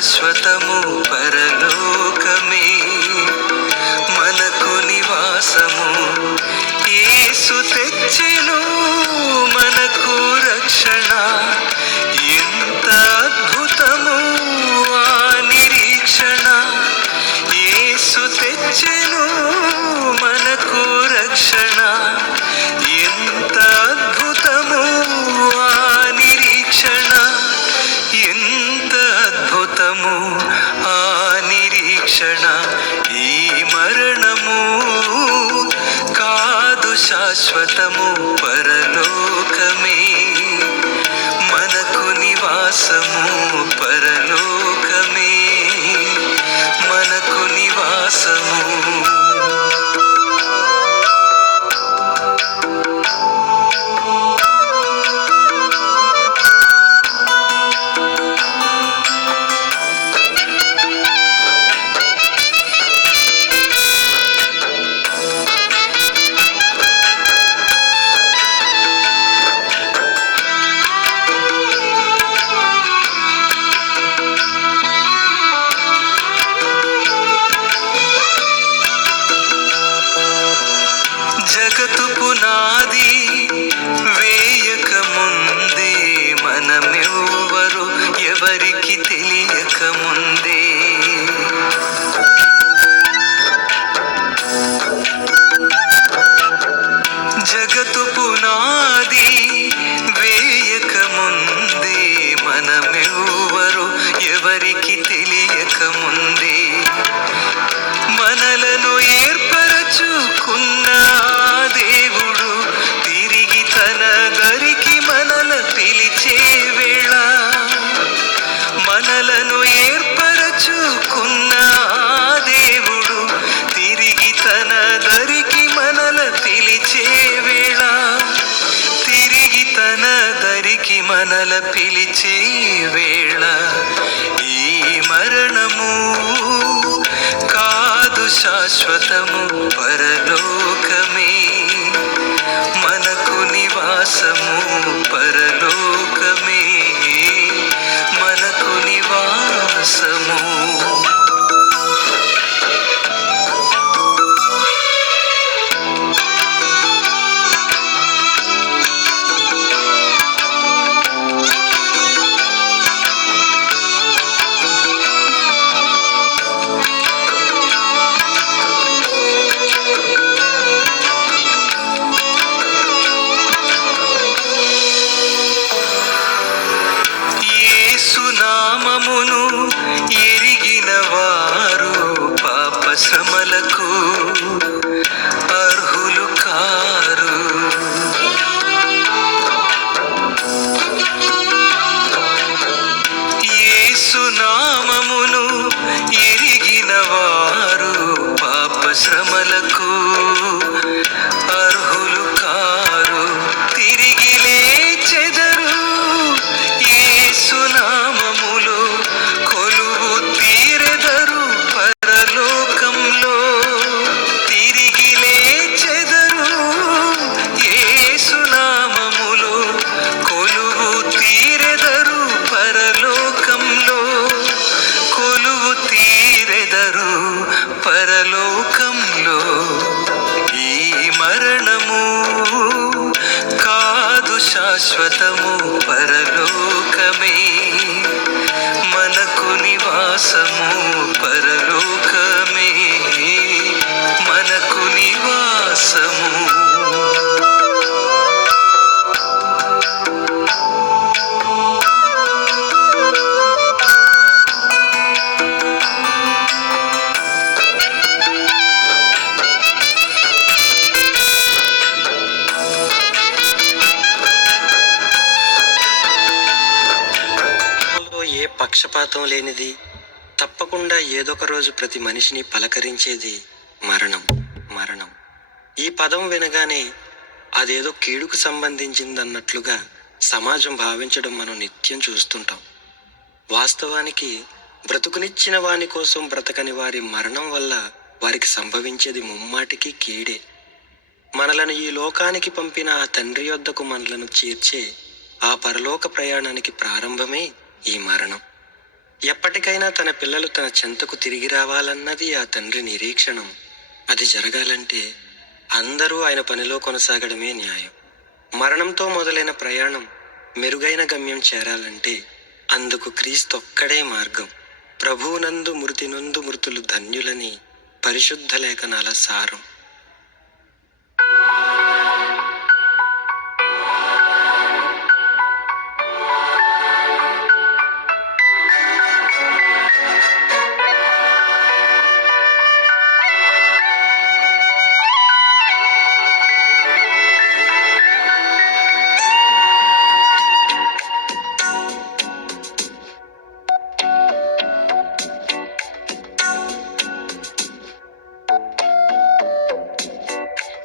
శాశ్వతము పరలోకమే మనకు నివాసము. యేసు తెచ్చెను మనకు రక్షణ, ఎంత అద్భుతము ఆ నిరీక్షణ. యేసు తెచ్చెను మనకు రక్షణ, ఎంత అద్భుతము ఆ నిరీక్షణ, ఎంత అద్భుతము ఆ నిరీక్షణ. ఈ మరణము కాదు శాశ్వతము పరలోకమే మనకు నివాసము. పరలోకమే మనకు నివాసము. జగతు పునాది వేయక ముందే మనమెవ్వరు ఎవరికి తెలియక ముందే జగతు పునాది వేయక ముందే మనమెవ్వరు ఎవరికి తెలియక ముందే మనలను ఏర్పరచుకున్న దేవుడు తిరిగి తన దరికి మనల పిలిచే వేళ, మనలను ఏర్పరచుకున్న దేవుడు తిరిగి తన దరికి మనల పిలిచే వేళ, తిరిగి తన దరికి మనల పిలిచే వేళ. ఈ మరణము కాదు శాశ్వతము పరలోకమే మనకు నివాసము. పరలోకమే మనకు నివాసము. నామమును ఎరిగిన వారు పాప శ్రమలకు అర్హులు కారు. యేసు నామమును ఎరిగిన వారు పాప శ్రమలకు అర్హులు కారు. తిరిగి లేచెదరు యేసు నామములో, కొలువు తీరెదరు పరలోకంలో. తిరిగి లేచెదరు యేసు నామములో, కొలువు తీరెదరు పరలోకంలో. కొలువు తీరెదరు పరలోకంలో. ఈ మరణము కాదు శాశ్వతము పరలోకమే మనకు నివాసము. పరలోకమే మనకు నివాసము. ఏ పక్షపాతం లేనిది, తప్పకుండా ఏదొక రోజు ప్రతి మనిషిని పలకరించేది మరణం. మరణం ఈ పదం వినగానే అదేదో కీడుకు సంబంధించిందన్నట్లుగా సమాజం భావించడం మనం నిత్యం చూస్తుంటాం. వాస్తవానికి బ్రతుకునిచ్చిన వాని కోసం బ్రతకని వారి మరణం వల్ల వారికి సంభవించేది ముమ్మాటికి కీడే. మనలను ఈ లోకానికి పంపిన ఆ తండ్రి యొద్దకు మనలను చేర్చే ఆ పరలోక ప్రయాణానికి ప్రారంభమే ఈ మరణం. ఎప్పటికైనా తన పిల్లలు తన చెంతకు తిరిగి రావాలన్నది ఆ తండ్రి నిరీక్షణం. అది జరగాలంటే అందరూ ఆయన పనిలో కొనసాగడమే న్యాయం. మరణంతో మొదలైన ప్రయాణం మెరుగైన గమ్యం చేరాలంటే అందుకు క్రీస్తొక్కడే మార్గం. ప్రభువునందు మృతి నొందు మృతులు ధన్యులని పరిశుద్ధ లేఖనాల సారం.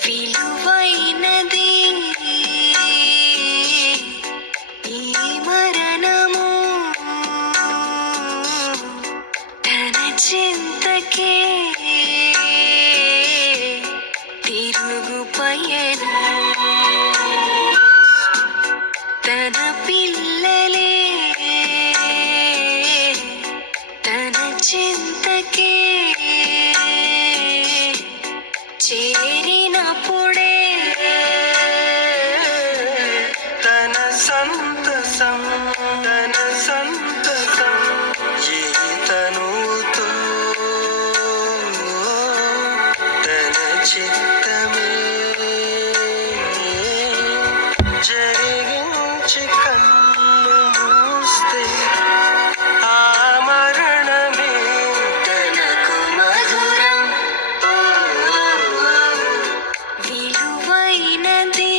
విలువైనది ఈ మరణము, తన చింతకే తిరుగు పయనం, తన పిల్లలే తన చింతకే చేరినప్పుడే తన సంతసం తన సంతసం ఏ తనుతో తన చిత్తమే జరిగించి కన్ను మూస్తే ఆ మరణమే తనకు మధురం. విలువైనది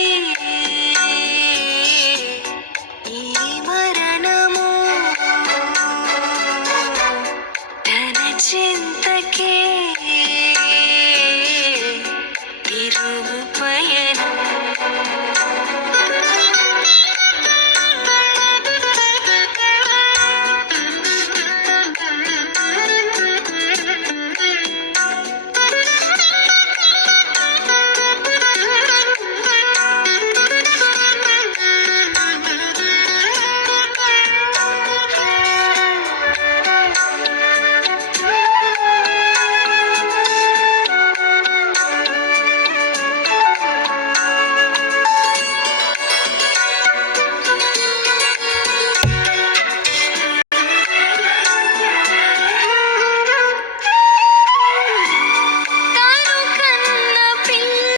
ఈ మరణము, తన చింతకే తిరుగు